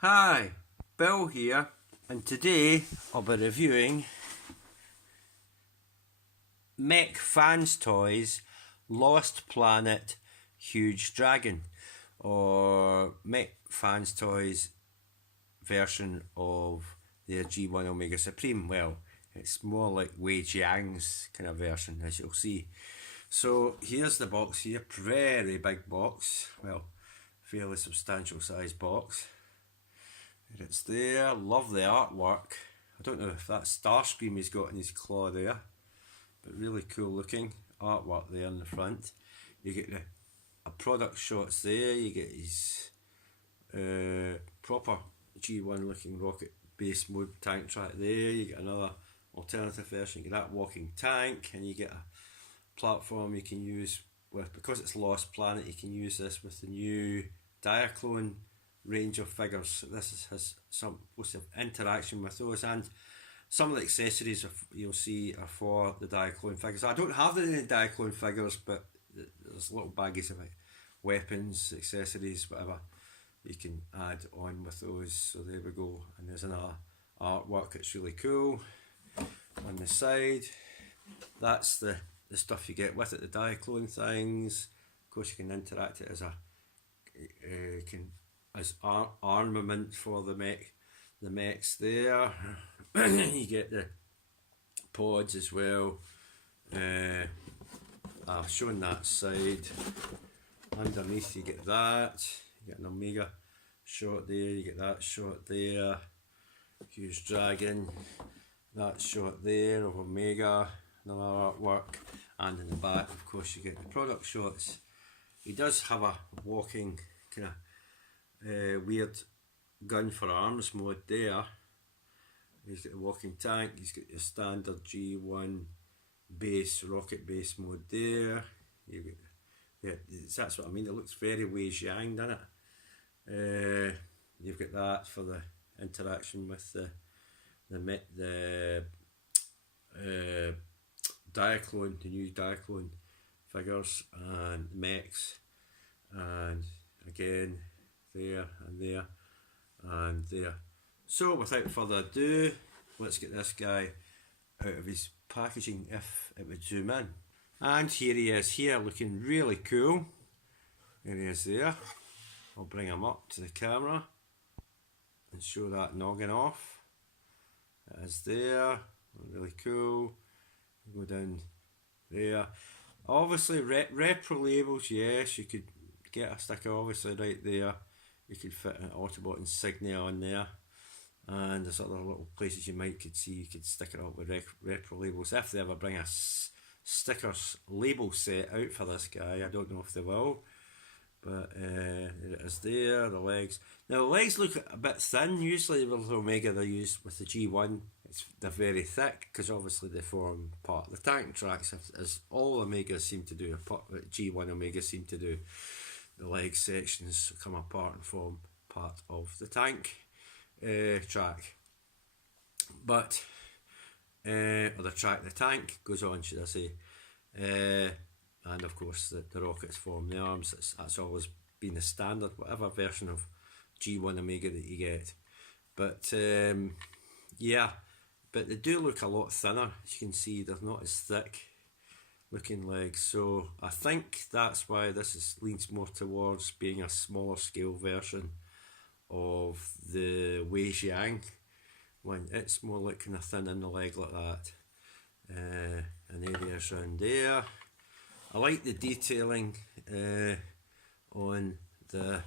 Hi, Bill here, and today I'll be reviewing Mech Fans Toys Lost Planet Huge Dragon, or Mech Fans Toys version of their G1 Omega Supreme. Well, it's more like Wei Jiang's kind of version, as you'll see. So here's the box here, very big box, well, fairly substantial size box. It's there, love the artwork. I don't know if that's Starscream he's got in his claw there, but really cool looking artwork there in the front. You get a product shots there, you get his proper G1 looking rocket base mode tank track there, you get another alternative version, you get that walking tank, and you get a platform you can use with, because it's Lost Planet, you can use this with the new Diaclone range of figures. This has some interaction with those, and some of the accessories you'll see are for the Diaclone figures. I don't have any Diaclone figures, but there's little baggies of weapons, accessories, whatever you can add on with those. So there we go, and there's another artwork. It's really cool. On the side, that's the stuff you get with it, the Diaclone things. Of course, you can interact it as armament for the mechs there. You get the pods as well. I've shown that side. Underneath you get that. You get an Omega shot there. You get that shot there. Huge Dragon. That shot there of Omega. Another artwork. And in the back, of course, you get the product shots. He does have a walking kind of weird gun for arms mode there. He's got a walking tank, he's got your standard G1 base, rocket base mode there. You get, yeah, that's what I mean, it looks very Wei Jiang, doesn't it? You've got that for the interaction with the Diaclone, the new Diaclone figures and mechs, and again there and there and there. So without further ado, let's get this guy out of his packaging if it would zoom in. And here he is here, looking really cool. There he is there. I'll bring him up to the camera and show that noggin off. It is there, really cool. Go down there. Obviously repro labels, yes, you could get a sticker obviously right there. You could fit an Autobot insignia on there, and there's other little places you could see you could stick it up with repro labels if they ever bring a stickers label set out for this guy. I don't know if they will, but there it is there, the legs. Now the legs look a bit thin. Usually with Omega they're used with the G1, they're very thick because obviously they form part of the tank tracks, as all Omegas seem to do, G1 Omegas seem to do. The leg sections come apart and form part of the tank track, but or the track the tank goes on, should I say, and of course the rockets form the arms. That's always been the standard, whatever version of G1 Omega that you get. But yeah, but they do look a lot thinner. As you can see, they're not as thick looking legs, so I think that's why this leans more towards being a smaller scale version of the Wei Jiang one. It's more like kind of thin in the leg like that, and areas around there. I like the detailing on the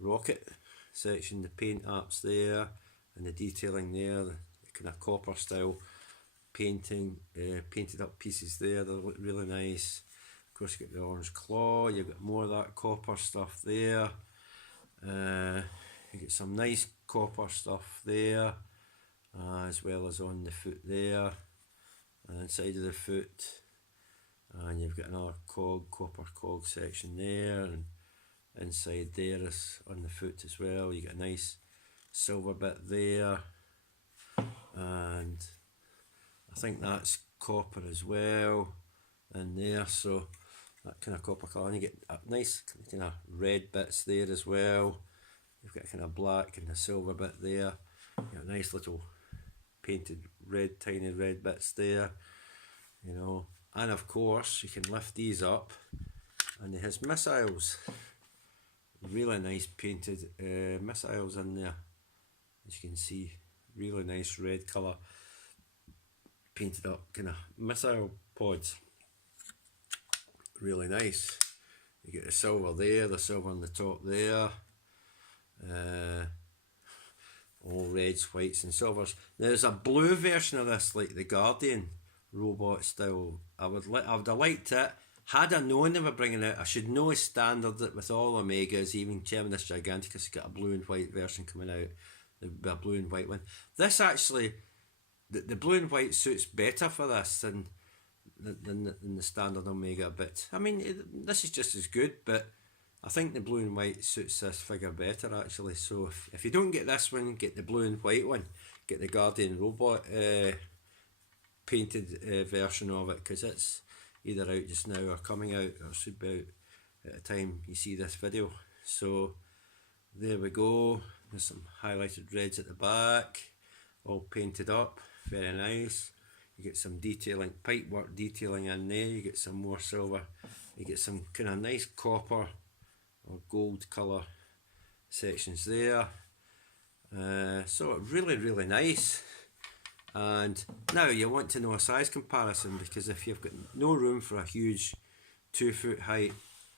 rocket section, the paint apps there, and the detailing there, the kind of copper style painting, painted up pieces there. They look really nice. Of course, you get the orange claw, you've got more of that copper stuff there. You get some nice copper stuff there, as well as on the foot there, and inside of the foot. And you've got another copper cog section there, and inside there is on the foot as well. You get a nice silver bit there, and I think that's copper as well in there, so that kind of copper colour, and you get nice kind of red bits there as well. You've got kind of black and the silver bit there. You've got nice little painted red, tiny red bits there, you know. And of course, you can lift these up, and it has missiles. Really nice painted missiles in there, as you can see. Really nice red colour, painted up kind of missile pods. Really nice. You get the silver there, the silver on the top there. All reds, whites and silvers. There's a blue version of this, like the Guardian robot style. I would have liked it. Had I known they were bringing it, I should know as standard that with all Omegas, even Terminus Giganticus has got a blue and white version coming out. The blue and white one. This actually, the blue and white suits better for this than the standard Omega, but I mean, this is just as good, but I think the blue and white suits this figure better actually. So if you don't get this one, get the blue and white one. Get the Guardian robot painted version of it, because it's either out just now or coming out, or should be out at the time you see this video. So there we go. There's some highlighted reds at the back, all painted up, very nice. You get some detailing, pipework detailing in there. You get some more silver. You get some kind of nice copper or gold colour sections there. So really, really nice. And now you want to know a size comparison, because if you've got no room for a huge 2 foot height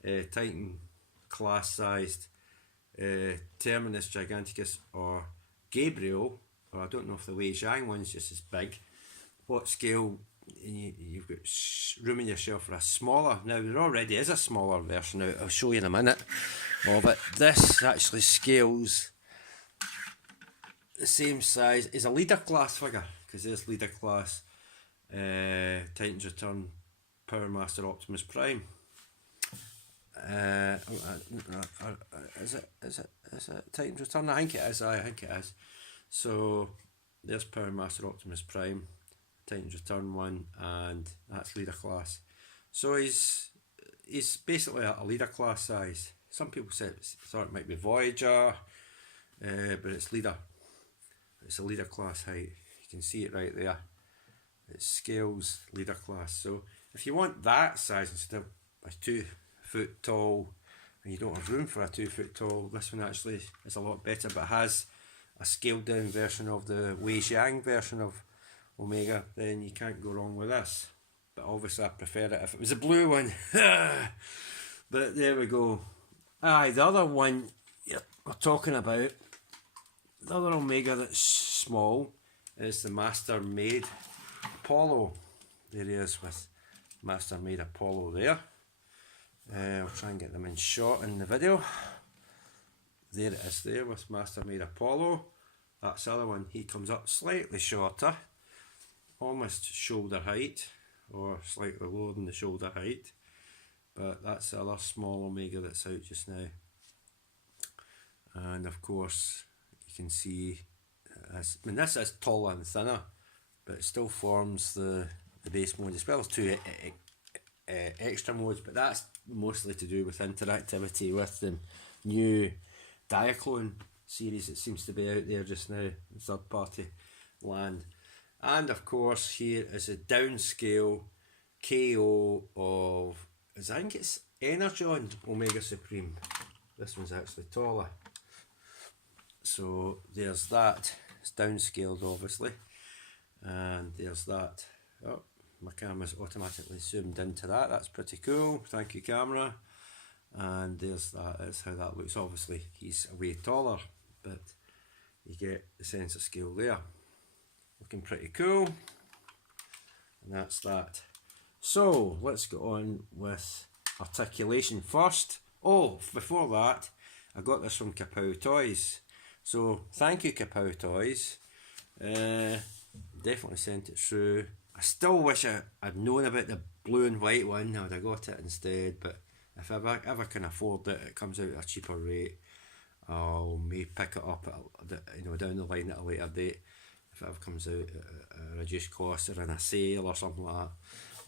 Titan class sized Terminus Giganticus or Gabriel, or I don't know if the Wei Zhang one's just as big, what scale you've got room in your shelf for a smaller. Now there already is a smaller version out, I'll show you in a minute of it. This actually scales the same size as a leader class figure, because there's leader class Titan's Return Power Master Optimus Prime. Is it Titan's Return? I think it is. I think it is. So there's Power Master Optimus Prime, Titan's Return one, and that's leader class. So he's basically a leader class size. Some people thought it might be Voyager, but it's leader. It's a leader class height. You can see it right there. It scales leader class. So if you want that size instead of a 2 foot tall, and you don't have room for a 2 foot tall, this one actually is a lot better, but has a scaled down version of the Wei Zhang version of Omega. Then you can't go wrong with this. But obviously I prefer it if it was a blue one. But there we go. Aye, the other one we're talking about, the other Omega that's small, is the Master Made Apollo. There he is with Master Made Apollo there. I'll try and get them in shot in the video. There it is there with Master Made Apollo. That's the other one. He comes up slightly shorter, almost shoulder height, or slightly lower than the shoulder height. But that's the other small Omega that's out just now. And of course, you can see, this is taller and thinner, but it still forms the base mode, as well as two extra modes, but that's mostly to do with interactivity with the new Diaclone series that seems to be out there just now in third party land. And of course here is a downscale KO of, I think it's Energon Omega Supreme. This one's actually taller. So there's that. It's downscaled obviously. And there's that. Oh, my camera's automatically zoomed into that. That's pretty cool. Thank you, camera. And there's that. That's how that looks. Obviously he's way taller, but you get the sense of scale there. Looking pretty cool. And that's that. So let's go on with Articulation first. Oh, before that, I got this from Kapow Toys. So thank you, Kapow Toys. Definitely sent it through. I still wish I'd known about the blue and white one. I would have got it instead. But if I ever can afford it, it comes out at a cheaper rate, I may pick it up at, down the line at a later date. If it ever comes out at a reduced cost or in a sale or something like that,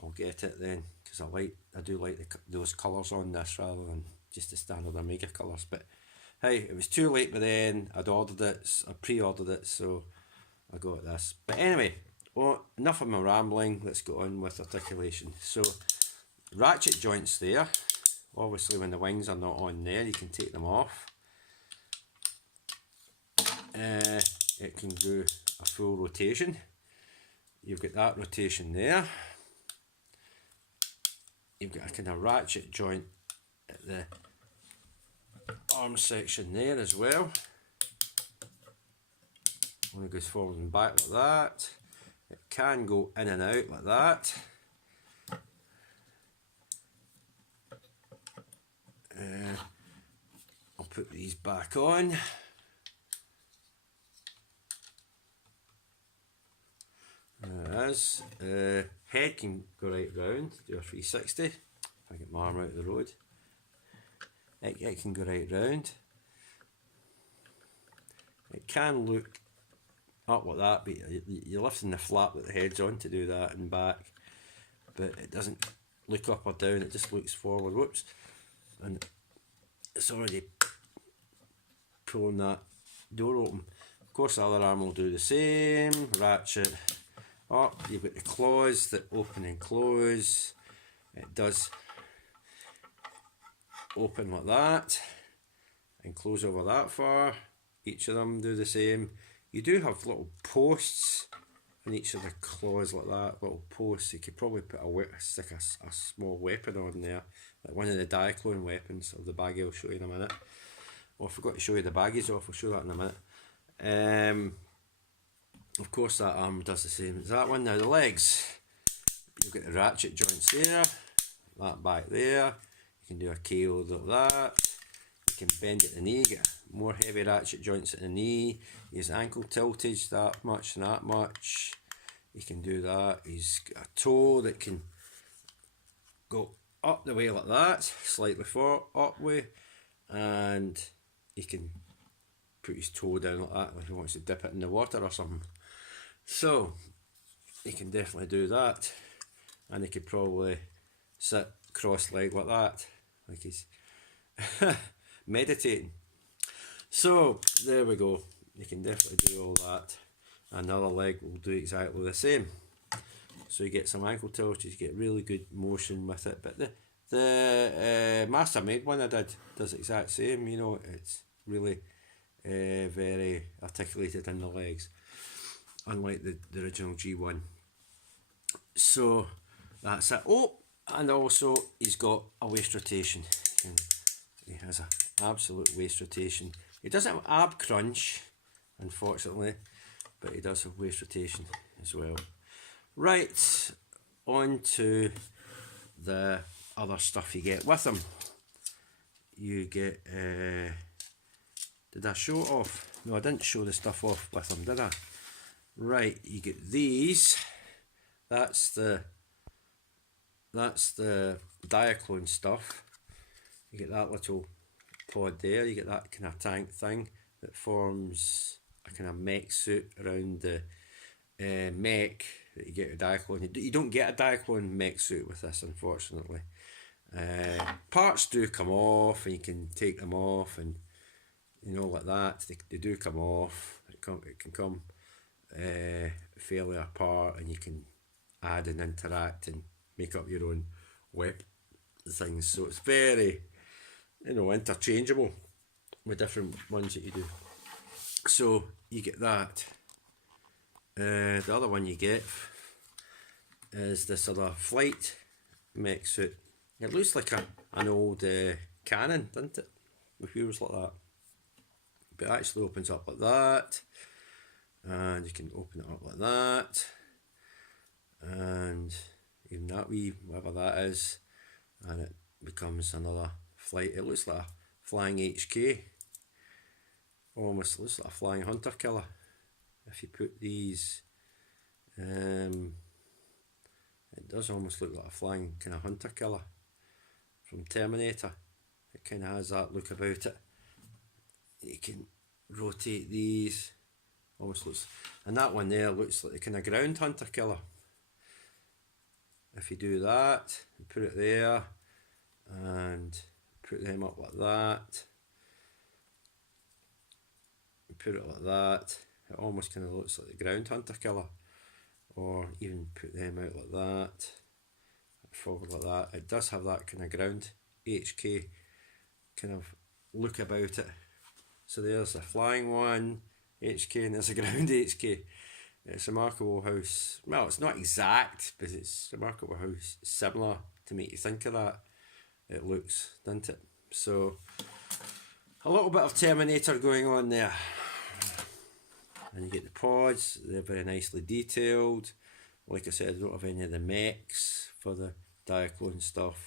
I'll get it then, because I do like those colours on this rather than just the standard Omega colours. But hey, it was too late by then. I pre-ordered it, so I got this. But anyway, enough of my rambling. Let's go on with articulation. So, ratchet joints there. Obviously, when the wings are not on there, you can take them off. It can do a full rotation. You've got that rotation there. You've got a kind of ratchet joint at the arm section there as well. When it goes forward and back like that. It can go in and out like that. I'll put these back on. There it is. Head can go right round, do a 360. If I get my arm out of the road. It can go right round. It can look up like that, but you're lifting the flap that the head's on to do that and back. But it doesn't look up or down, it just looks forward. Whoops. And it's already pulling that door open. Of course, the other arm will do the same. Ratchet up. You've got the claws that open and close. It does open like that and close over that far. Each of them do the same. You do have little posts in each of the claws like that, little posts. You could probably put stick a small weapon on there, like one of the Diaclone weapons of the baggie I'll show you in a minute. Oh, I forgot to show you the baggies off, I'll show that in a minute. Of course that arm does the same as that one. Now the legs, you've got the ratchet joints there, that back there. You can do a KO like that. You can bend at the knee, get more heavy ratchet joints at the knee. Use ankle tiltage that much and that much. You can do that. He's got a toe that can go up the way like that, slightly up way, and he can put his toe down like that, like he wants to dip it in the water or something. So he can definitely do that, and he could probably sit cross-legged like that, like he's meditating. So there we go. You can definitely do all that. Another leg will do exactly the same. So you get some ankle tilts, you get really good motion with it. But the Master Made one I did does the exact same. You know, it's really very articulated in the legs, unlike the original G1. So that's it. Oh, and also he's got a waist rotation. He has an absolute waist rotation. He doesn't have ab crunch, unfortunately, but he does have waist rotation as well. Right, on to the other stuff you get with them. You get, did I show it off? No, I didn't show the stuff off with them, did I? Right, you get these. That's the Diaclone stuff. You get that little pod there. You get that kind of tank thing that forms a kind of mech suit around the Mech that you get with Diaclone. You don't get a Diaclone mech suit with this, unfortunately. Parts do come off, and you can take them off, and you know, like that. They do come off. It can come fairly apart, and you can add and interact and make up your own web things. So it's very, you know, interchangeable with different ones that you do. So you get that. The other one you get is this other flight mech suit. It looks like an old cannon, doesn't it? With wheels like that. But it actually opens up like that. And you can open it up like that. And even that wee, whatever that is. And it becomes another flight. It looks like a flying HK. Almost looks like a flying hunter killer. If you put these, it does almost look like a flying kind of hunter killer from Terminator. It kind of has that look about it. You can rotate these, almost looks, and that one there looks like a kind of ground hunter killer. If you do that, and put it there, and put them up like that, put it like that. It almost kind of looks like the Ground Hunter colour, or even put them out like that, forward like that. It does have that kind of ground HK kind of look about it. So there's a flying one HK and there's a ground HK. It's remarkable how, well, it's not exact, but it's remarkable how similar to make you think of that it looks, doesn't it? So a little bit of Terminator going on there. And you get the pods, they're very nicely detailed. Like I said, I don't have any of the mechs for the Diaclone stuff,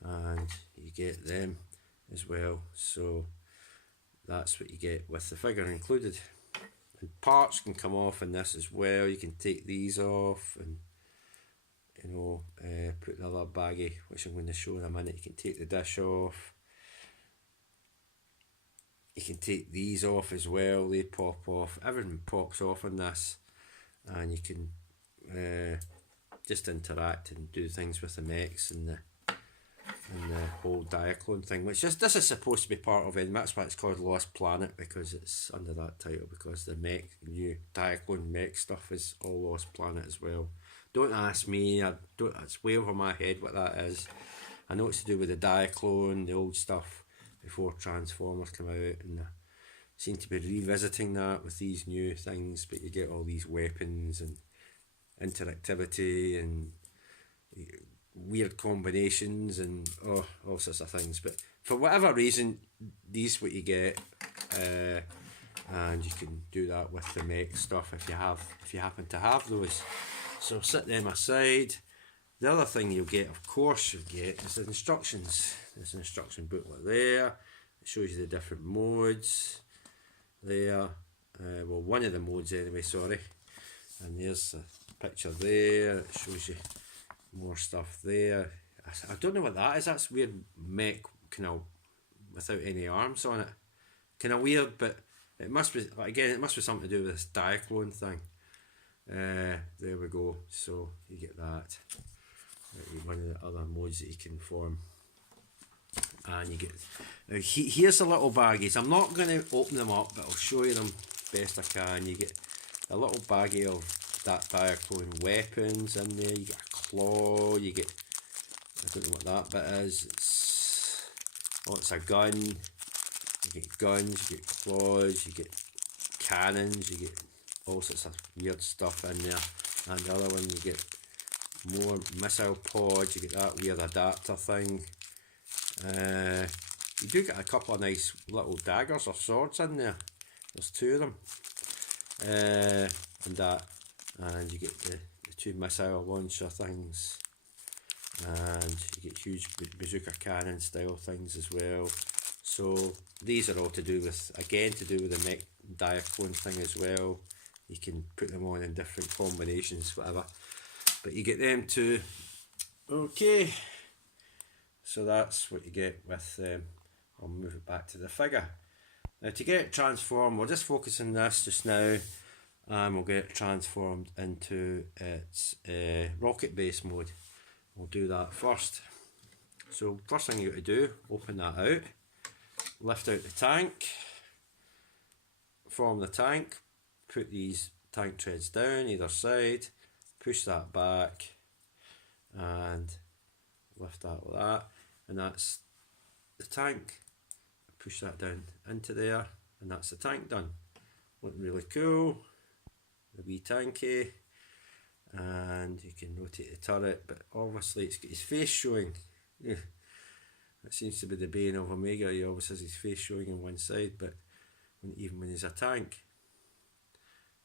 and you get them as well. So that's what you get with the figure included. And parts can come off in this as well. You can take these off and, you know, put the other baggie, which I'm going to show in a minute. You can take the dish off. You can take these off as well, they pop off. Everything pops off on this, and you can just interact and do things with the mechs and the whole Diaclone thing, which this is supposed to be part of it, and that's why it's called Lost Planet, because it's under that title, because the new Diaclone mech stuff is all Lost Planet as well. Don't ask me, it's way over my head what that is. I know it's to do with the Diaclone, the old stuff before Transformers come out, and I seem to be revisiting that with these new things, but you get all these weapons and interactivity and weird combinations and all sorts of things. But for whatever reason, these what you get, and you can do that with the mech stuff if you happen to have those. So set them aside. The other thing you'll get, of course, is the instructions. There's an instruction booklet there. It shows you the different modes there. Well, one of the modes anyway, sorry. And there's the picture there. It shows you more stuff there. I don't know what that is. That's weird mech, kind of without any arms on it. Kind of weird, but it must be, again, it must be something to do with this Diaclone thing. There we go. So you get that. One of the other modes that you can form, and you get here's the little baggies. I'm not going to open them up, but I'll show you them best I can. You get a little baggie of that Diaclone weapons in there. You get a claw, you get, I don't know what that bit is, it's a gun. You get guns, you get claws, you get cannons, you get all sorts of weird stuff in there. And the other one, you get more missile pods, you get that weird adapter thing. You do get a couple of nice little daggers or swords in there. There's two of them. And you get the two missile launcher things. And you get huge bazooka cannon style things as well. So these are all to do with, again, to do with the mech Diaclone thing as well. You can put them on in different combinations, whatever. But you get them too. Okay, so that's what you get with I'll move it back to the figure. Now to get it transformed, we'll just focus on this just now, and we'll get it transformed into its rocket base mode. We'll do that first. So first thing you got to do, open that out, lift out the tank, form the tank, put these tank treads down either side, push that back and lift that like that, and that's the tank. Push that down into there, and that's the tank done. Looking really cool, the wee tanky, and you can rotate the turret, but obviously it's got his face showing. That seems to be the bane of Omega. He always has his face showing on one side, but even when he's a tank.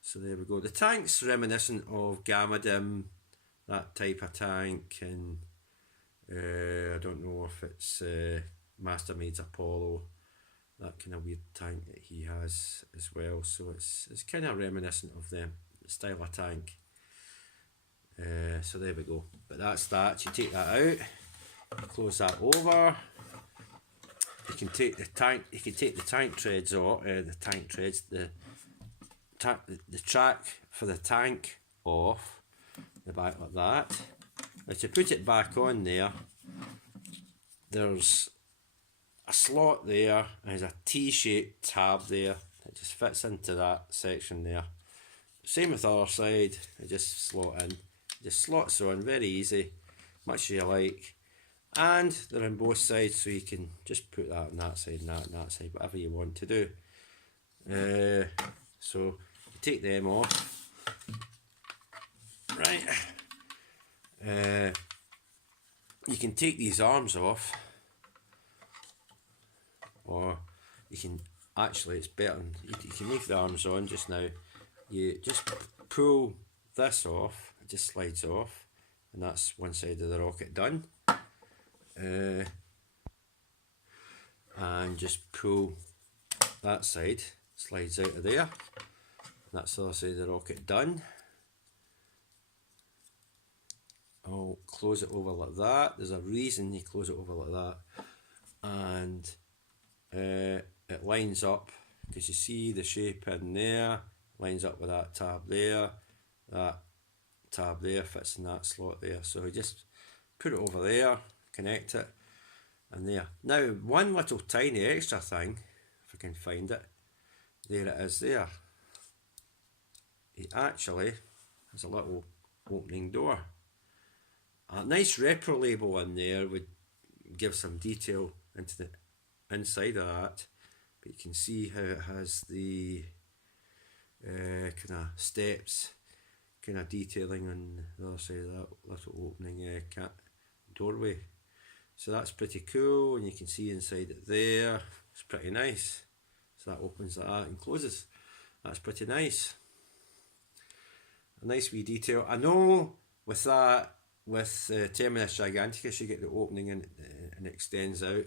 So there we go. The tank's reminiscent of Gamma Dim, that type of tank, and I don't know if it's Mastermaid's Apollo, that kind of weird tank that he has as well. So it's kind of reminiscent of them, the style of tank. So there we go. But that's that. You take that out, close that over. You can take the tank. You can take the tank treads off. The track for the tank off the back like that. Now to put it back on there, there's a slot there and there's a T-shaped tab there it just fits into that section there. Same with the other side, it just slot in, just slots on, very easy, much as you like. And they're on both sides, so you can just put that on that side and that on that side, whatever you want to do. So you take them off, right? You can take these arms off, or you can actually, it's better, you can leave the arms on just now. You just pull this off, it just slides off, and that's one side of the rocket done. And just pull that side, slides out of there, and that's the other side of the rocket done. I'll close it over like that. There's a reason you close it over like that, and it lines up, because you see the shape in there, lines up with that tab there, that tab there fits in that slot there. So we just put it over there, connect it, and there. Now, one little tiny extra thing, if I can find it, there it is there. It actually has a little opening door. A nice repro label in there would give some detail into the inside of that, but you can see how it has the kind of steps, kind of detailing on the other side of that little opening doorway. So that's pretty cool, and you can see inside it there. It's pretty nice. So that opens like that and closes. That's pretty nice. A nice wee detail. I know with that, with Terminus Giganticus, you get the opening and it extends out,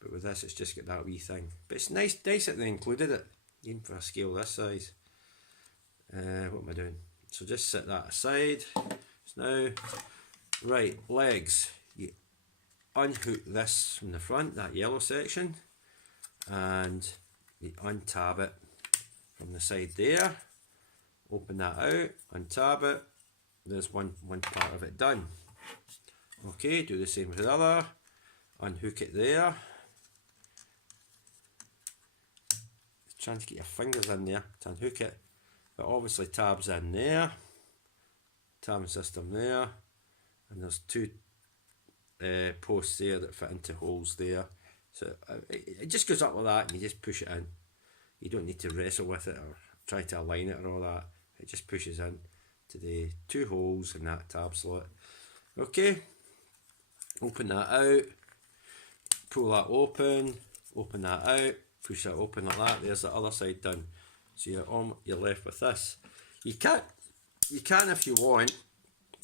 but with this it's just got that wee thing. But it's nice that they included it, even for a scale this size. What am I doing? So just set that aside. So now, right, legs. You unhook this from the front, that yellow section, and you untab it from the side there. Open that out, untab it. There's one part of it done. Okay, do the same with the other. Unhook it there. Trying to get your fingers in there to unhook it. But obviously tabs in there. Tab system there. And there's two posts there that fit into holes there. So it just goes up like that, and you just push it in. You don't need to wrestle with it or try to align it or all that. It just pushes in to the two holes in that tab slot. Okay, open that out, pull that open that out, push that open like that. There's the other side done. So you're left with this. You can, if you want,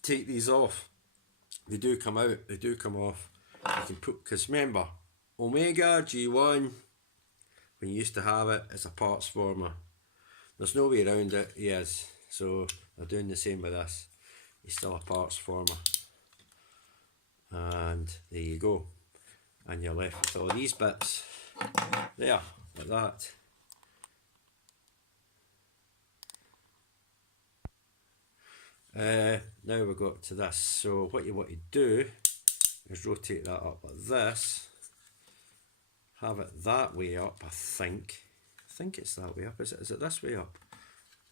take these off. They do come out, they do come off. You can put, because remember, Omega G1, when you used to have it, it's a parts former. There's no way around it, yes. So they're doing the same with this. It's still a parts former. And there you go. And you're left with all these bits. There, like that. Now we've got to this. So what you want to do is rotate that up like this. Have it that way up, I think. I think it's that way up. Is it this way up?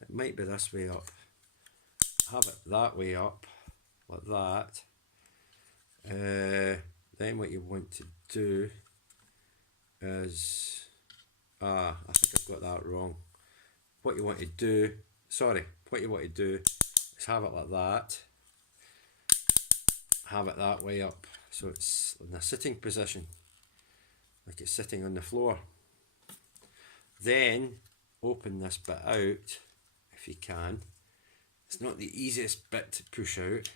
It might be this way up. Have it that way up, like that. Then what you want to do is, I think I've got that wrong. What you want to do, what you want to do is have it like that. Have it that way up, so it's in a sitting position, like it's sitting on the floor. Then open this bit out if you can. It's not the easiest bit to push out.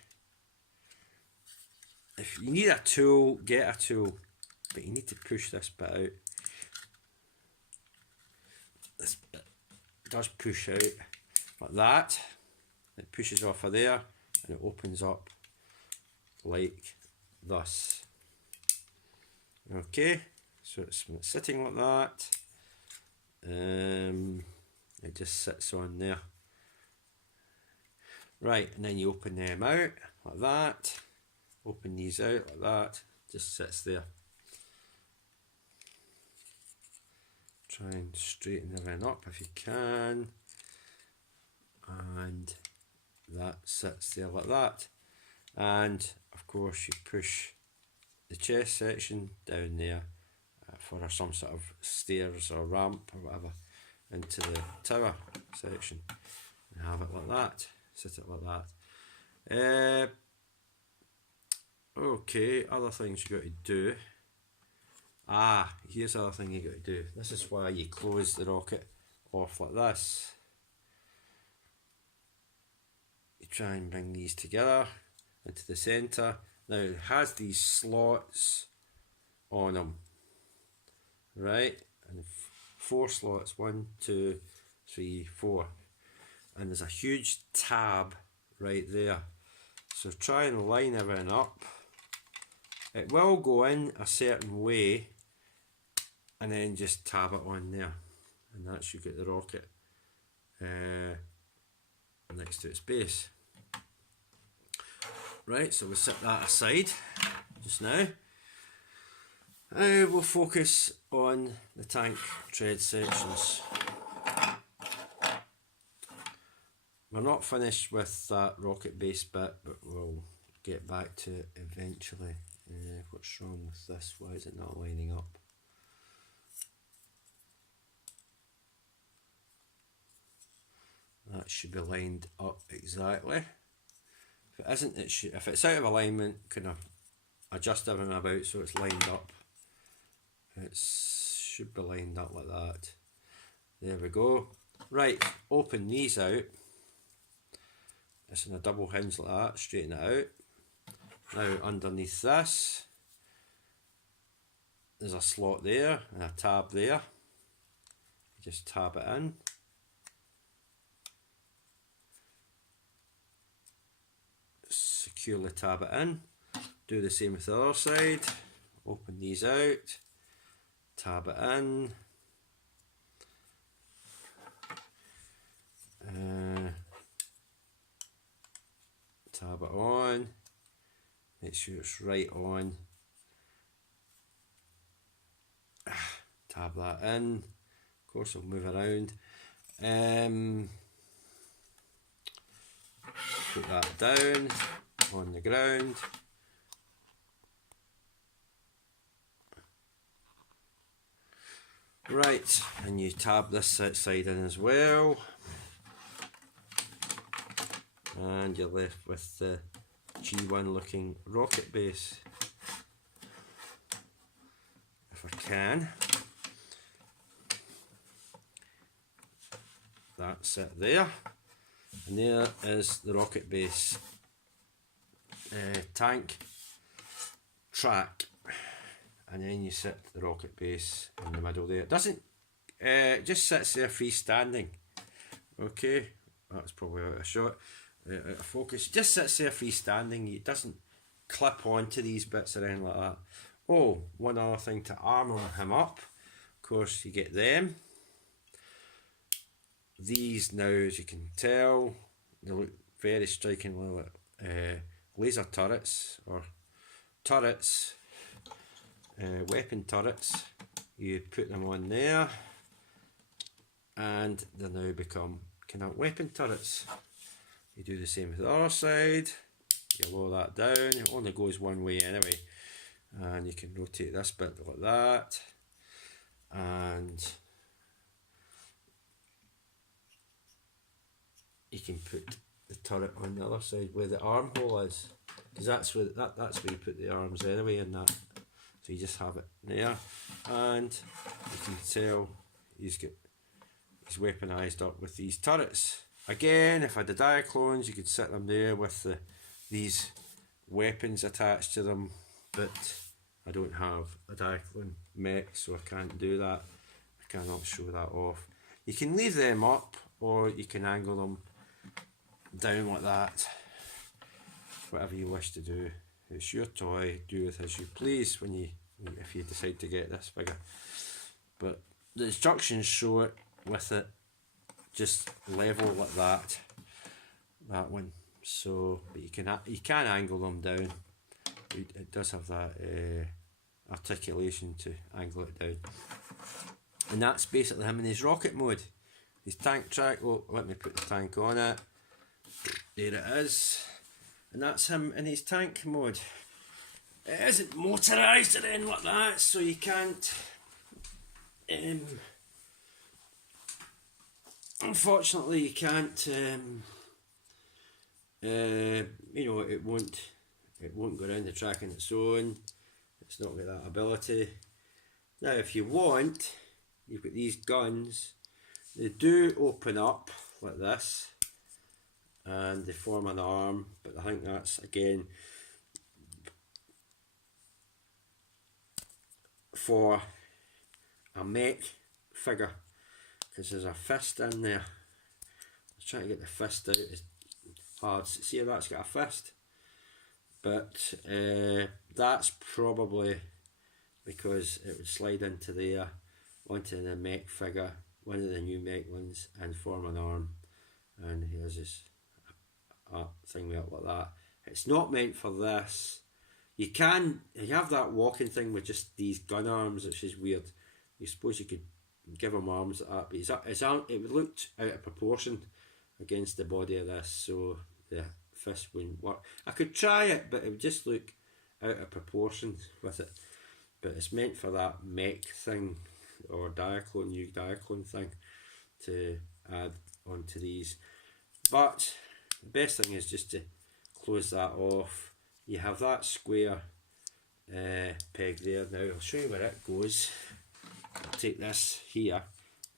If you need a tool, get a tool, but you need to push this bit out. This bit does push out like that. It pushes off of there and it opens up like thus. Okay, so it's sitting like that. It just sits on there. Right, and then you open them out like that. Open these out like that. Just sits there. try and straighten everything up if you can, and that sits there like that. And of course you push the chest section down there for some sort of stairs or ramp or whatever into the tower section, and have it like that, sit it like that. Okay, other things you got to do. Here's the other thing you got to do. This is why you close the rocket off like this. You try and bring these together into the centre. Now it has these slots on them, right? And 4 slots, 1, 2, 3, 4. And there's a huge tab right there. So try and line everything up. It will go in a certain way, and then just tab it on there, and that's you get the rocket next to its base. Right, so we'll set that aside just now. We'll focus on the tank tread sections. We're not finished with that rocket base bit, but we'll get back to it eventually. What's wrong with this? Why is it not lining up? That should be lined up exactly. If it isn't, it should. If it's out of alignment, kind of adjust everything about so it's lined up. It should be lined up like that. There we go. Right, open these out. It's in a double hinge like that. Straighten it out. Now underneath this, there's a slot there and a tab there. You just tab it in. Securely tab it in. Do the same with the other side. Open these out. Tab it in. Tab it on. Make sure it's right on. Tab that in. Of course, I'll move around. Put that down on the ground. Right, and you tab this side in as well. And you're left with the G1 looking rocket base. If I can. That's it there. And there is the rocket base tank track. And then you sit the rocket base in the middle there. It doesn't, it just sits there freestanding. Okay, that's probably out of shot. Out of focus. Just sits there freestanding. It doesn't clip onto these bits or anything like that. Oh, one other thing to armour him up. Of course, you get them. These now, as you can tell, they look very strikingly like laser turrets or turrets, weapon turrets. You put them on there, and they now become kind of weapon turrets. You do the same with the other side. You lower that down. It only goes one way anyway, and you can rotate this bit like that, and you can put the turret on the other side where the armhole is, because that's where that's where you put the arms anyway in that. So you just have it there, and you can tell he's weaponised up with these turrets. Again, if I had the diaclones, you could set them there with these weapons attached to them, but I don't have a diaclone mech, so I can't do that. I cannot show that off. You can leave them up, or you can angle them down like that. Whatever you wish to do. It's your toy, do with as you please if you decide to get this figure. But the instructions show it with it just level like that one. So, but you can angle them down. It does have that articulation to angle it down. And that's basically him in his rocket mode. His tank track, oh, let me put the tank on it. There it is. And that's him in his tank mode. It isn't motorised or anything like that, so you can't... unfortunately, you can't... you know, it won't go around the track on its own. It's not got that ability. Now, if you want, you've got these guns. They do open up like this, and they form an arm. But I think that's again for a mech figure, because there's a fist in there. I was trying to get the fist out. It's hard. See how that's got a fist, but that's probably because it would slide into there, onto the mech figure, one of the new mech ones, and form an arm. And he has this thing up like that. It's not meant for this. You have that walking thing with just these gun arms, which is weird. You suppose you could give him arms like that, but it looked out of proportion against the body of this, so the fist wouldn't work. I could try it, but it would just look out of proportion with it. But it's meant for that mech thing, or Diaclone, new Diaclone thing, to add onto these. But the best thing is just to close that off. You have that square peg there. Now I'll show you where it goes. I'll take this here.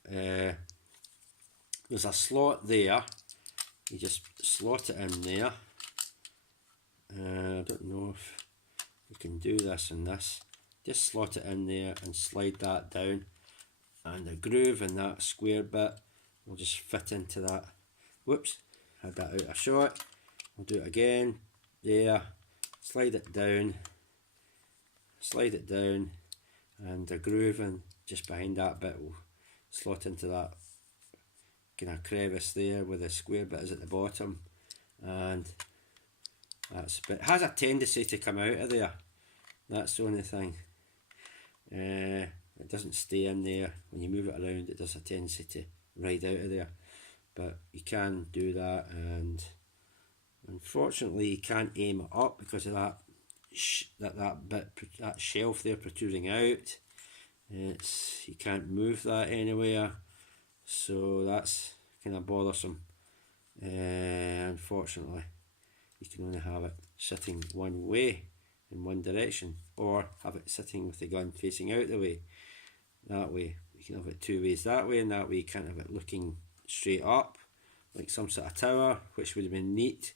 There's a slot there. You just slot it in there. I don't know if you can do this and this. Just slot it in there and slide that down, and the groove in that square bit will just fit into that. Whoops, had that out of shot. I'll do it again. There, slide it down, and the grooving just behind that bit will slot into that kind of crevice there where the square bit is at the bottom, and that's it has a tendency to come out of there. That's the only thing. It doesn't stay in there. When you move it around, it does a tendency to ride out of there. But you can do that, and unfortunately you can't aim it up because of that that shelf there protruding out. You can't move that anywhere, so that's kind of bothersome. Unfortunately, you can only have it sitting one way, in one direction, or have it sitting with the gun facing out the way. That way you can have it two ways, that way, and that way you can't have it looking straight up like some sort of tower, which would have been neat,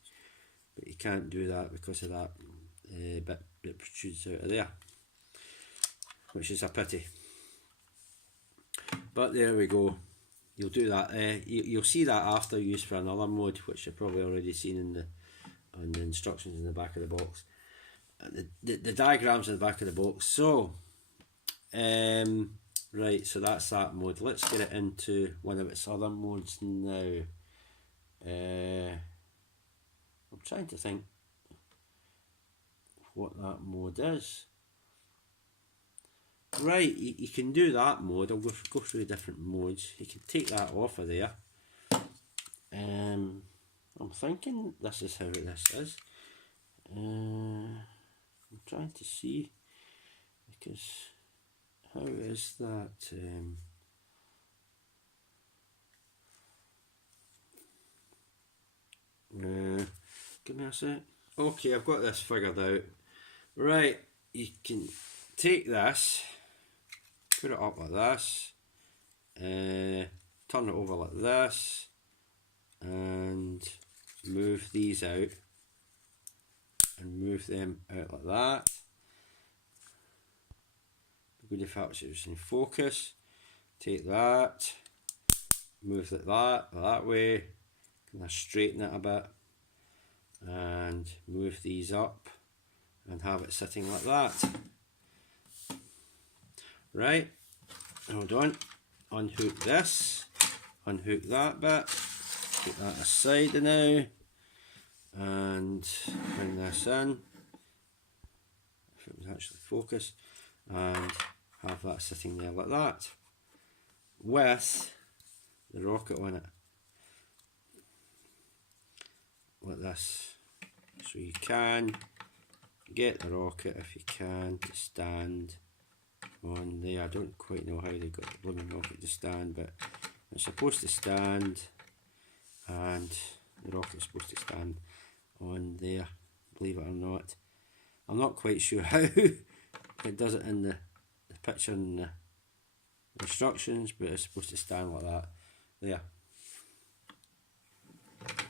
but you can't do that because of that bit that protrudes out of there, which is a pity. But there we go. You'll do that. You'll see that after use for another mode, which you've probably already seen on the instructions in the back of the box. The diagrams in the back of the box. So, right, so that's that mode. Let's get it into one of its other modes now. I'm trying to think what that mode is. Right, you can do that mode. I'll go through the different modes. You can take that off of there. I'm thinking this is how this is. I'm trying to see, because how is that? Give me a sec. Okay, I've got this figured out. Right, you can take this, put it up like this, turn it over like this, and move these out, and move them out like that. Good if that was in focus. Take that, move it that way, kind of straighten it a bit, and move these up, and have it sitting like that. Right, hold on, unhook this, unhook that bit, put that aside now, and bring this in, if it was actually focused, and have that sitting there like that. with the rocket on it, like this. So you can get the rocket, if you can, to stand on there. I don't quite know how they got the blooming rocket to stand, but it's supposed to stand, and the rocket's supposed to stand on there, believe it or not. I'm not quite sure how it does it in the picture and the instructions, but it's supposed to stand like that. There.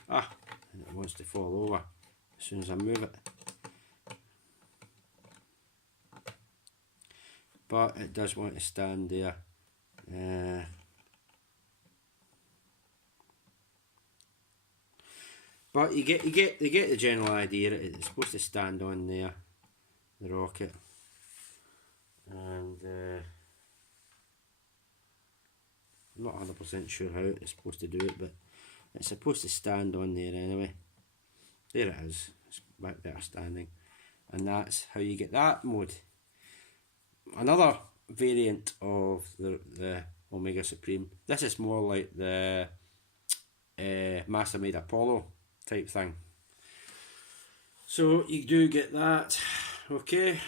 Ah, and it wants to fall over as soon as I move it. But it does want to stand there. But you get the general idea. It's supposed to stand on there, the rocket, and I'm not 100% sure how it's supposed to do it, but it's supposed to stand on there anyway. There it is. It's back there standing, and that's how you get that mode. Another variant of the Omega Supreme. This is more like the Master Made Apollo type thing. So you do get that. Okay,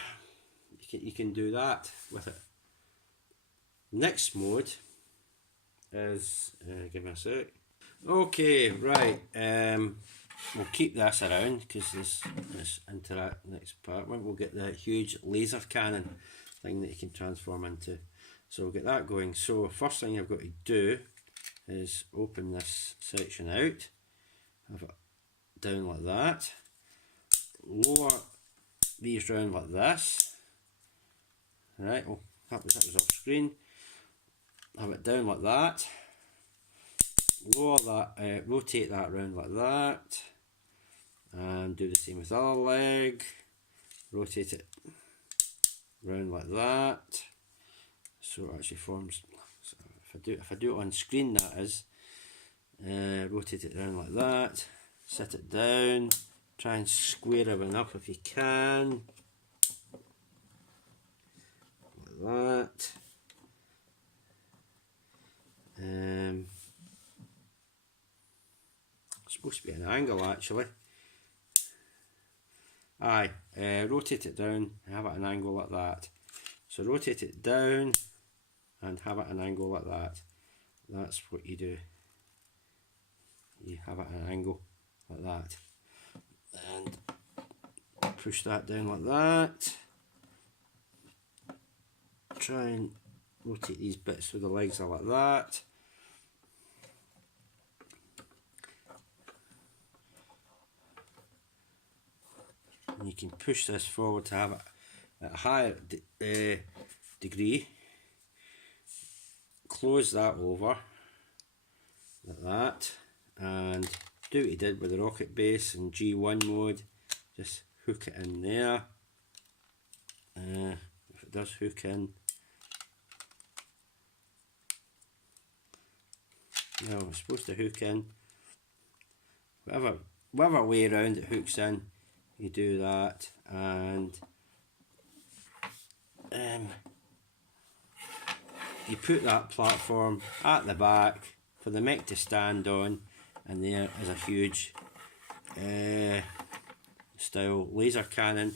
you can do that with it. Next mode is give me a sec. Okay, right. We'll keep this around because this into that next part. We'll get the huge laser cannon thing that you can transform into. So we'll get that going. So first thing I've got to do is open this section out, have it down like that, lower these round like this. Right, well that was off screen. Have it down like that, lower that, rotate that round like that, and do the same with the other leg, rotate it round like that, so it actually forms. So if I do it on screen, that is, rotate it around like that, set it down, try and square everything up if you can, like that. It's supposed to be an angle actually. Aye, rotate it down and have it at an angle like that. So rotate it down and have it at an angle like that. That's what you do. You have it at an angle like that. And push that down like that. Try and rotate these bits so the legs are like that. And you can push this forward to have it at a higher degree. Close that over like that, and do what you did with the rocket base in G1 mode. Just hook it in there. If it does hook in, no, it's supposed to hook in. Whatever way around it hooks in, you do that, and you put that platform at the back for the mech to stand on, and there is a huge style laser cannon,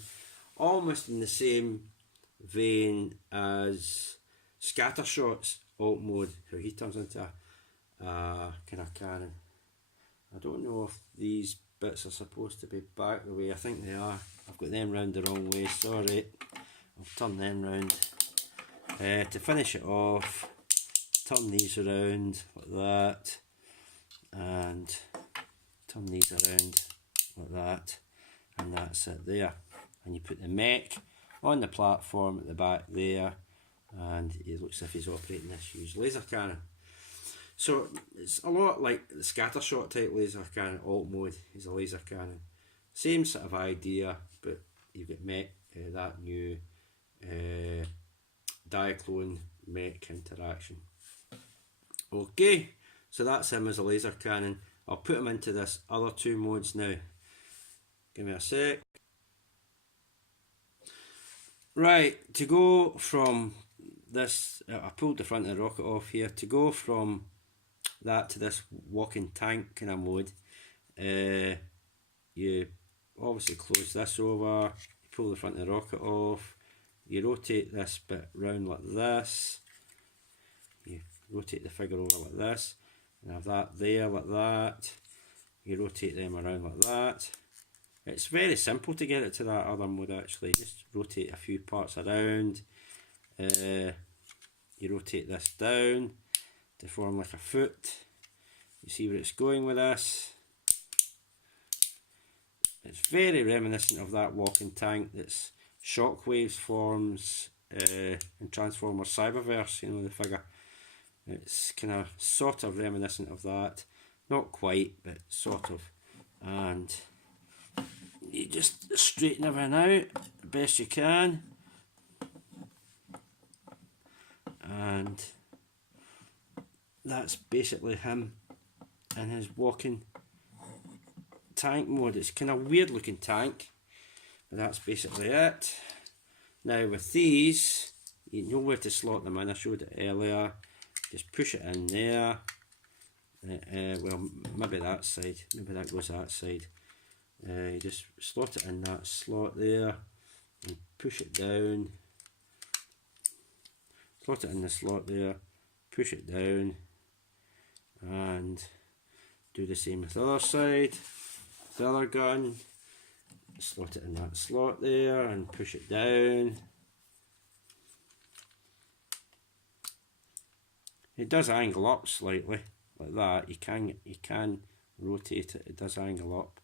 almost in the same vein as scatter shots alt mode, how he turns into a kind of cannon. I don't know if these bits are supposed to be back the way I think they are. I've got them round the wrong way, sorry. I'll turn them round. To finish it off, turn these around like that, and turn these around like that, and that's it there. And you put the mech on the platform at the back there, and it looks as if he's operating this huge laser cannon. So it's a lot like the scatter shot type laser cannon. Alt mode is a laser cannon, same sort of idea, but you've got mech, that new Diaclone mech interaction. Okay, so that's him as a laser cannon. I'll put him into this other two modes now. Give me a sec. Right, to go from this, I pulled the front of the rocket off here. To go from that to this walking tank kind of mode, you obviously close this over, you pull the front of the rocket off, you rotate this bit round like this, you rotate the figure over like this, and have that there like that, you rotate them around like that. It's very simple to get it to that other mode actually, just rotate a few parts around, you rotate this down to form like a foot, you see where it's going with this. It's very reminiscent of that walking tank that's Shockwave's forms in Transformers Cyberverse, you know, the figure. It's kind of sort of reminiscent of that. Not quite, but sort of. And you just straighten everything out the best you can. And that's basically him in his walking tank mode. It's kind of weird looking tank, but that's basically it. Now with these, you know where to slot them in. I showed it earlier. Just push it in there. Well, maybe that side. Maybe that goes that side. You just slot it in that slot there and push it down. Slot it in the slot there. Push it down and do the same with the other side. The other gun, slot it in that slot there and push it down. It does angle up slightly like that. You can rotate it. It does angle up,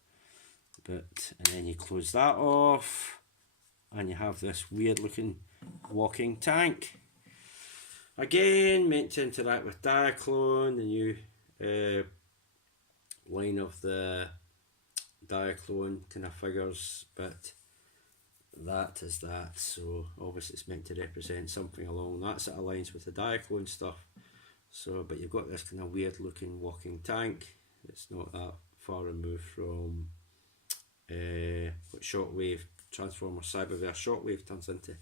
but and then you close that off, and you have this weird looking walking tank. Again, meant to interact with Diaclone, the new line of the Diaclone kind of figures, but that is that, so obviously it's meant to represent something along that sort of lines with the Diaclone stuff. So, but you've got this kind of weird looking walking tank. It's not that far removed from what Shockwave, Transformers Cyberverse Shockwave turns into,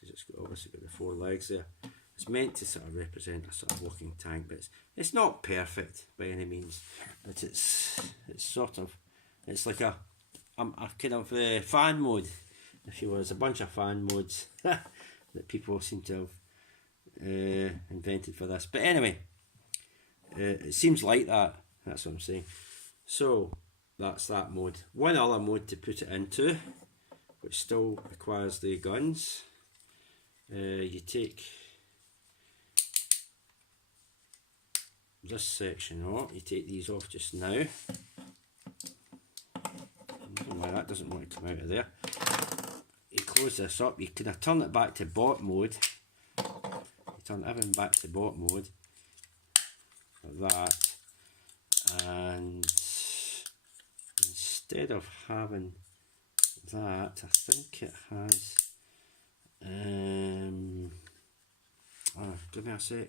because it's obviously got the 4 legs there. It's meant to sort of represent a sort of walking tank, but it's not perfect by any means. But it's sort of, it's like a kind of fan mode, if you will. There's a bunch of fan modes that people seem to have invented for this. But anyway, it seems like that. That's what I'm saying. So that's that mode. One other mode to put it into, which still requires the guns. You take this section off. You take these off just now. I don't know why that doesn't want to come out of there. You close this up. You can turn it back to bot mode. You turn everything back to bot mode like that, and instead of having that, I think it has give me a sec.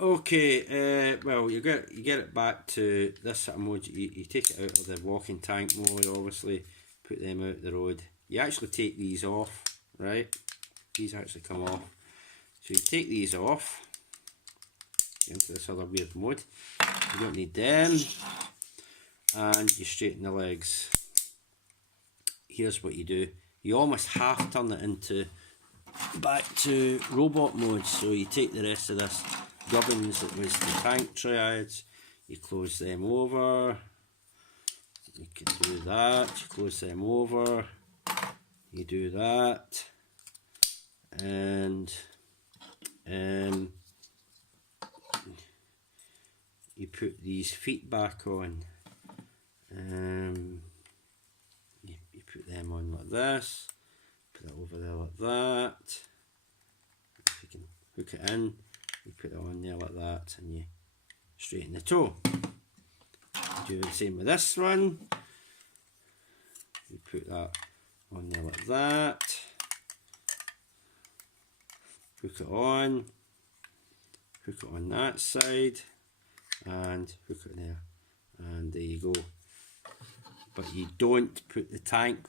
Okay, well, you get it back to this sort of mode. You take it out of the walking tank mode, obviously, put them out the road. You actually take these off, right? These actually come off. So you take these off, get into this other weird mode. You don't need them, and you straighten the legs. Here's what you do. You almost half turn it into back to robot mode. So you take the rest of this gubbins that was the tank triads, you close them over, you can do that, you close them over, you do that, and you put these feet back on, you put them on like this, put it over there like that. If you can hook it in, you put it on there like that, and you straighten the toe. You do the same with this one. You put that on there like that, hook it on that side, and hook it there, and there you go. But you don't put the tank,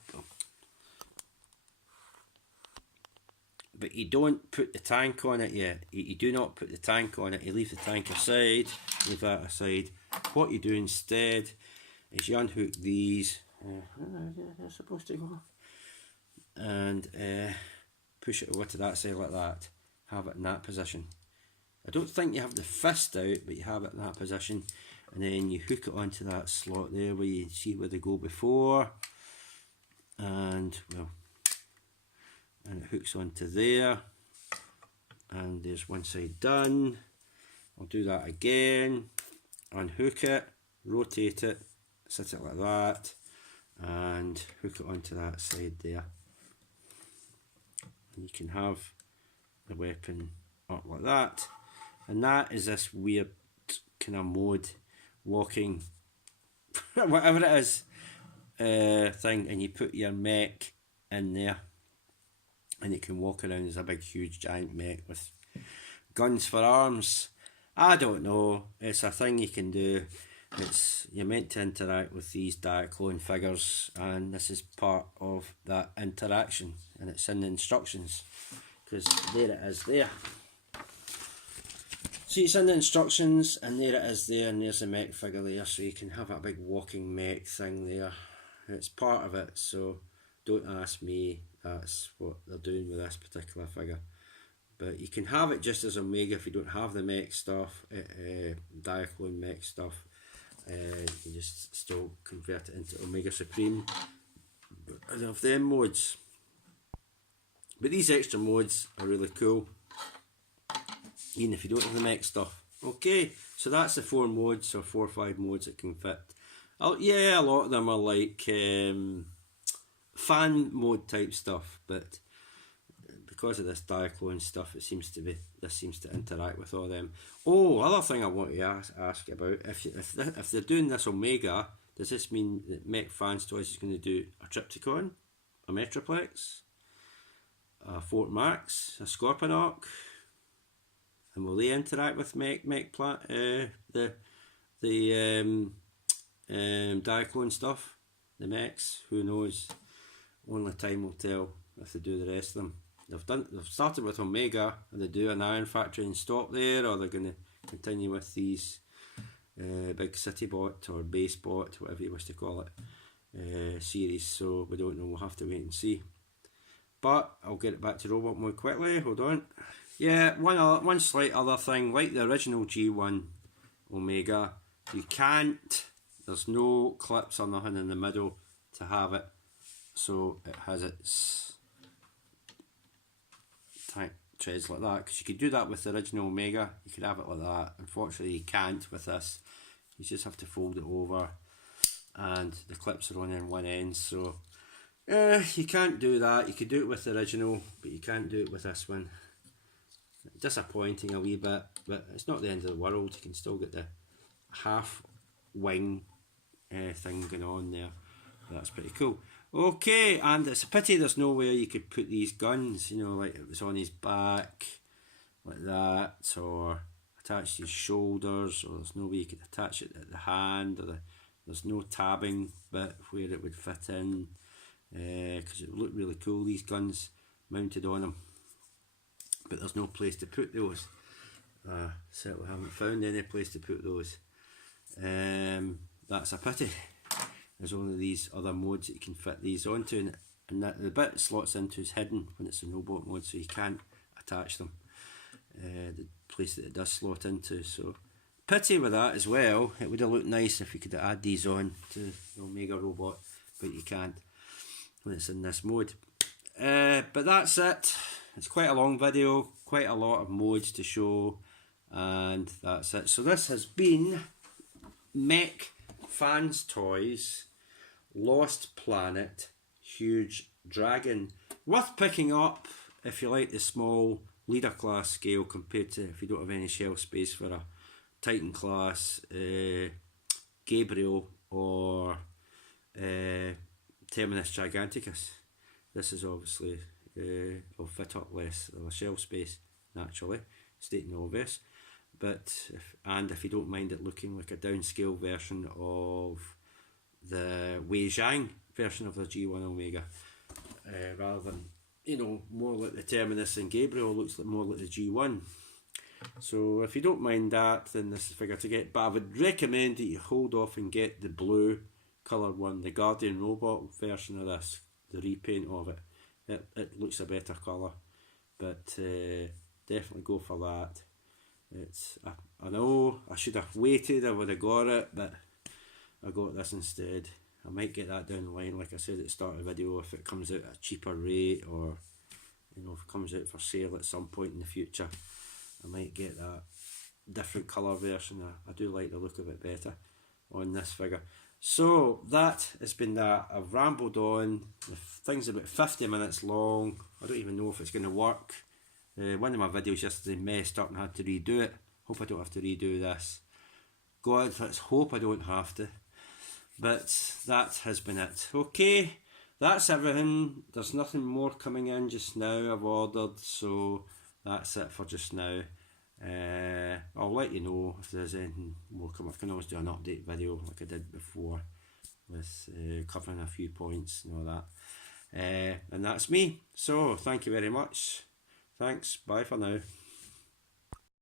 but you don't put the tank on it yet. You do not put the tank on it. You leave the tank aside, leave that aside. What you do instead is you unhook these. They're supposed to go. And push it over to that side like that. Have it in that position. I don't think you have the fist out, but you have it in that position. And then you hook it onto that slot there where you see where they go before. And, well, and it hooks onto there. And there's one side done. I'll do that again. Unhook it, rotate it, set it like that. And hook it onto that side there. And you can have the weapon up like that. And that is this weird kind of mode, walking, whatever it is, thing, and you put your mech in there, and it can walk around as a big, huge, giant mech with guns for arms. I don't know. It's a thing you can do. You're meant to interact with these Diaclone figures, and this is part of that interaction, and it's in the instructions, because there it is there. See, it's in the instructions, and there it is there, and there's the mech figure there, so you can have a big walking mech thing there. It's part of it, so don't ask me, that's what they're doing with this particular figure. But you can have it just as Omega if you don't have the mech stuff, Diaclone mech stuff. You can just still convert it into Omega Supreme. I love them modes. But these extra modes are really cool, even if you don't have the mech stuff. Okay, so that's the 4 modes, or 4 or 5 modes that can fit. Yeah, a lot of them are like fan mode type stuff, but because of this Diaclone stuff, this seems to interact with all them. Oh, other thing I want to ask about, if they're doing this Omega, does this mean that Mech Fans Toys is going to do a Triptychon, a Metroplex, a Fort Max, a Scorponok, and will they interact with the Diaclone stuff, the mechs? Who knows? Only time will tell if they do the rest of them. They've started with Omega, and they do an Iron Factory and stop there, or they're going to continue with these big City Bot or Base Bot, whatever you wish to call it, series. So we don't know. We'll have to wait and see. But I'll get it back to Robot Mode quickly. Hold on. Yeah, one slight other thing, like the original G1 Omega, you can't. There's no clips or nothing in the middle to have it, so it has its type treads like that, because you could do that with the original Omega. You could have it like that. Unfortunately, you can't with this. You just have to fold it over, and the clips are only on one end, so you can't do that. You could do it with the original, but you can't do it with this one. Disappointing a wee bit, but it's not the end of the world. You can still get the half wing thing going on there. That's pretty cool. Okay, and it's a pity there's nowhere you could put these guns, you know, like it was on his back, like that, or attached to his shoulders, or there's no way you could attach it at the hand, or there's no tabbing bit where it would fit in, because it would look really cool, these guns mounted on them. But there's no place to put those. Certainly haven't found any place to put those. That's a pity. There's only these other modes that you can fit these onto, and that the bit it slots into is hidden when it's a no-bot mode, so you can't attach them. The place that it does slot into, so pity with that as well. It would have looked nice if you could add these on to the Omega robot, but you can't when it's in this mode. But that's it. It's quite a long video, quite a lot of modes to show, and that's it. So this has been Mech Fans Toys Lost Planet Huge Dragon. Worth picking up if you like the small leader class scale, compared to if you don't have any shelf space for a Titan class Gabriel or Terminus Giganticus. This is obviously will fit up less of a shelf space, naturally, stating the obvious. But if you don't mind it looking like a downscale version of the Wei Zhang version of the G1 Omega, rather than you know, more like the Terminus and Gabriel, looks like more like the G1. So if you don't mind that, then this is a figure to get. But I would recommend that you hold off and get the blue coloured one, the Guardian Robot version of this, the repaint of it. It looks a better colour, but definitely go for that. I know I should have waited, I would have got it, but I got this instead. I might get that down the line, like I said at the start of the video, if it comes out at a cheaper rate, or you know, if it comes out for sale at some point in the future, I might get that different colour version. I do like the look of it better on this figure. So that has been that. I've rambled on. The thing's about 50 minutes long. I don't even know if it's going to work. One of my videos yesterday messed up and I had to redo it. Hope I don't have to redo this. God, let's hope I don't have to. But that has been it. Okay, that's everything. There's nothing more coming in just now I've ordered, so that's it for just now. I'll let you know if there's anything more coming. I can always do an update video like I did before, with covering a few points and all that. And that's me. So thank you very much. Thanks. Bye for now.